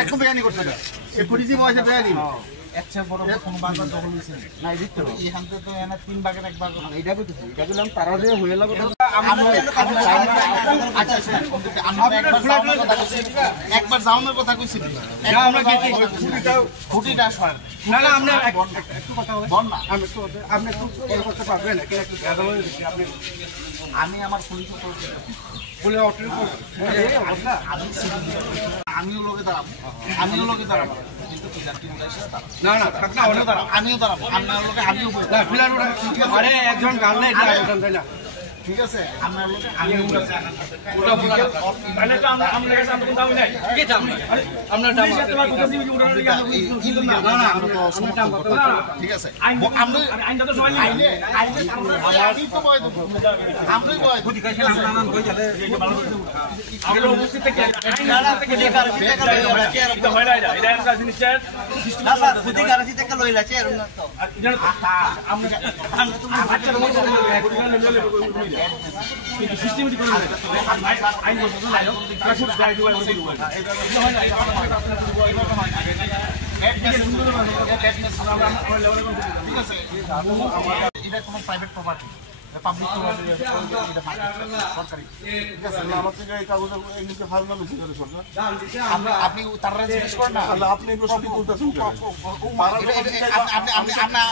একদম বেআইনি করছে এই পুলিশি মহাশয় বেআইনি আচ্ছা বড় কোন বাজার দখল হইছে না এই তো এখান থেকে তো এনা 3 ভাগের 1 ভাগ এইটা কইতেছি এটা দিলাম তারা যে হয়ে লাগো একবার যাওয়ার কথা কইছি আমরা গেছি খুঁটিটা সর না না আমরা একটু কথা বল না আমি একটু আপনি একটু করতে পারবেন নাকি একটু গাদা হয়ে গেছি আপনি আমি আমার পুলিশ বলে অটো আমিও লোকে দাঁড়াবো কিন্তু ফিলারটি উঠাইছে না না থাক না আমিও দাঁড়াবো আপনার লোকে আমিও না ফিলার আরে একজন গাল নাই না ঠিক আছে আপনার লোকে আমিও ওটা তাহলে তো আমরা কাছে আমরা দাম নাই কি দাম আমরা দাম তোমার বুঝাছি উড়ানোর কি না না আমরা তো সময় দাম করতে ঠিক আছে আমরা আইনটা তো সবাই আইনে আমি তো বয় দেব আমরাই বয় খুদি কাছে আমরা নাম কই যাবে আমরা উপস্থিত থেকে আইনটা থেকে কারণে এটা হয় না এটা একটা জিনিস না স্যার খুদি কারণে থেকে লইলাছে আর তো আমরা তো বাচ্চার মতো কিন্তু সিস্টেমেটিক করে আইন বলতে না ক্লাসরুম গাইড হয় ওই এটা হয় না ঠিক আছে এটা কোনো প্রাইভেট প্রপার্টি পাবলিক প্রপার্টি এটা সরকারি ঠিক আছে আমার থেকে এই কাগজ এমনিতে ফাইল না লুচি করে সরকার আপনি তারা জিজ্ঞেস করেন না আপনি প্রশ্ন তুলতেছেন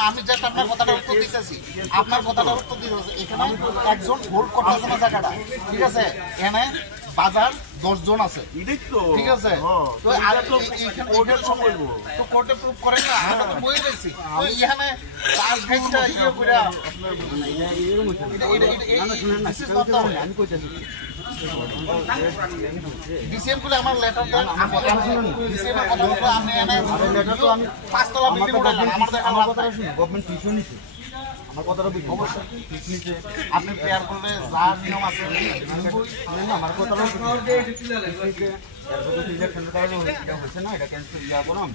আমি জাস্ট আপনার কথাটা উত্তর দিতেছি আপনার কথাটা উত্তর দিতেছি এখানে একজন হোল্ড করতেছে না জায়গাটা ঠিক আছে এখানে বাজার 10 জন আছে ঠিক আছে তো তো কোর্টে প্রুফ করে না আমরা তো বই রয়েছি তো এখানে চার্জ গেটটা ইয়ে করে আমি কইতাছি ডিসিএম গুলো আমার লেটার দেন ডিসিএম এর কথা বলবো আমি এনে লেটার তো আমি 5 তলা বিল্ডিং বানালাম আমার কথা শুনুন গভর্নমেন্ট পিছু নিছে আমার কথাটা বুঝুন অবশ্যই নিচে আপনি প্রেয়ার করলে যা নিয়ম আছে আমার কথাটা হয়েছে না এটা ক্যান্সেল ইয়া করাম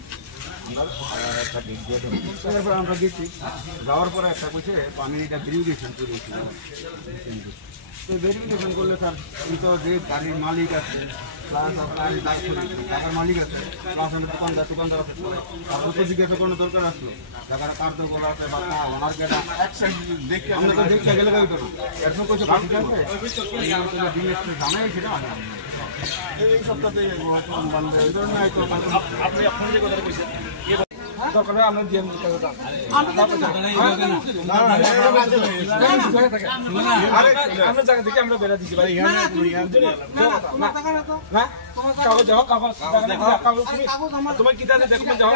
আমরা আমরা গেছি যাওয়ার পরে একটা কইছে আমি এটা ভেরিফিকেশন করেছি তো ভেরিফিকেশন করলে স্যার তো যে গাড়ির মালিক আছে প্লাস আপনার টাকার মালিক আছে প্লাস আমাদের দোকানদার আছে আপনার তো জিজ্ঞাসা করানোর দরকার আসলো টাকাটা কার তো বলা আছে বা ওনার কেটা দেখে আমরা তো দেখতে গেলে গাড়ি করো এরকম কিছু ঠিক আছে জানাই সেটা এই সপ্তাহে এই ধরনের আপনি আপনার যে কথা বলছেন দরকার আমরা দিয়ে আমরা জায়গা থেকে আমরা বেড়া দিচ্ছি ভাই কাগজ যাও কাগজ তোমার কি আছে দেখো যাও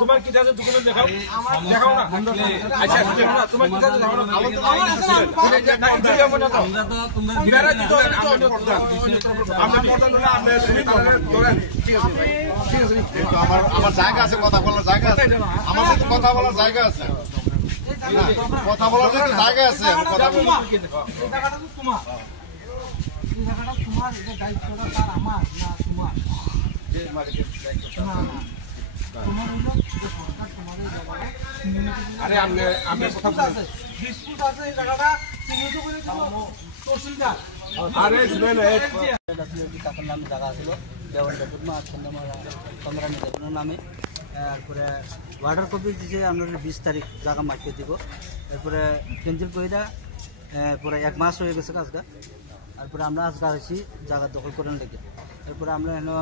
তোমার কি আছে ডকুমেন্ট দেখাও দেখাও না আচ্ছা তোমার কি আছে দেখাও আমার জায়গা আছে কথা বলার জায়গা আছে আমার সাথে কথা বলার জায়গা আছে কথা বলার জন্য জায়গা আছে কথা বলবো তোমার এটা দায়িত্বটা তার আমার না তোমার যে মালিকের দায়িত্বটা না তোমার হলো যে সরকার তোমাদের জায়গাটা আরে আমি কথা বলছি ডিসপুট আছে এই জায়গাটা চিহ্নিত করে দিও তহসিলদার আরে শুনে না কাকার নামে জায়গা ছিল দেওয়ার বেতন চন্দ্রমালা 15 দেবনের নামে তারপরে ওয়ার্ডার কপি দিয়েছে আমরা 20 তারিখ জায়গা মাটিয়ে দিব তারপরে ক্যান্সেল করে পরে 1 মাস হয়ে গেছে কাজটা তারপরে আমরা আজকে আসছি জায়গা দখল করেন লেগে তারপরে আমরা এনে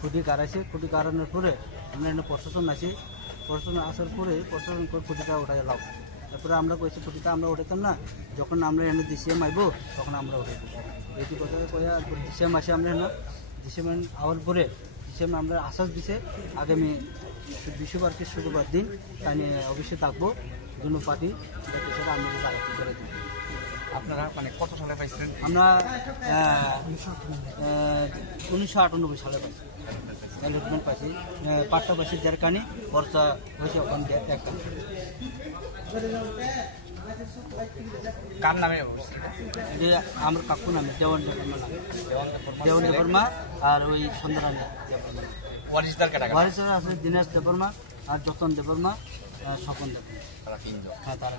খুঁটি গাড়াইছি খুঁটি গাড়ানোর পরে আমরা এনে প্রশাসন আসি প্রশাসন আসার পরে প্রশাসন করে খুঁটিটা উঠাই লাভ তারপরে আমরা কইছি খুঁটিটা আমরা উঠাইতাম না যখন আমরা এনে ডিসিএম আইব তখন আমরা উঠাই দেবো এই কথা কয়া ডিসিএম আসে আমরা এনে ডিসিএম আওয়ার পরে ডিসিএম আমরা আশ্বাস দিছে আগামী বৃহস্পতিবার কি শুক্রবার দিন তাই নিয়ে অবশ্যই থাকবো দুনো পার্টি যাতে সেটা আমরা জায়গা করে দিই আপনারা মানে কত সালে পাইছিলেন আমরা 1998 সালে পাইছি অ্যালটমেন্ট পাইছি পাট্টা পাইছি যার কারণে খরচা হয়েছে ওখানে একটা কার নামে যে আমার কাকু নামে দেওয়ান দেবর্মা আর ওই সুন্দরানী ওয়ারিসদার কাটা ওয়ারিসদার আছে দিনেশ দেবর্মা আর যতন দেবর্মা স্বপন দেখুন। তারা তিনজন। হ্যাঁ, তারা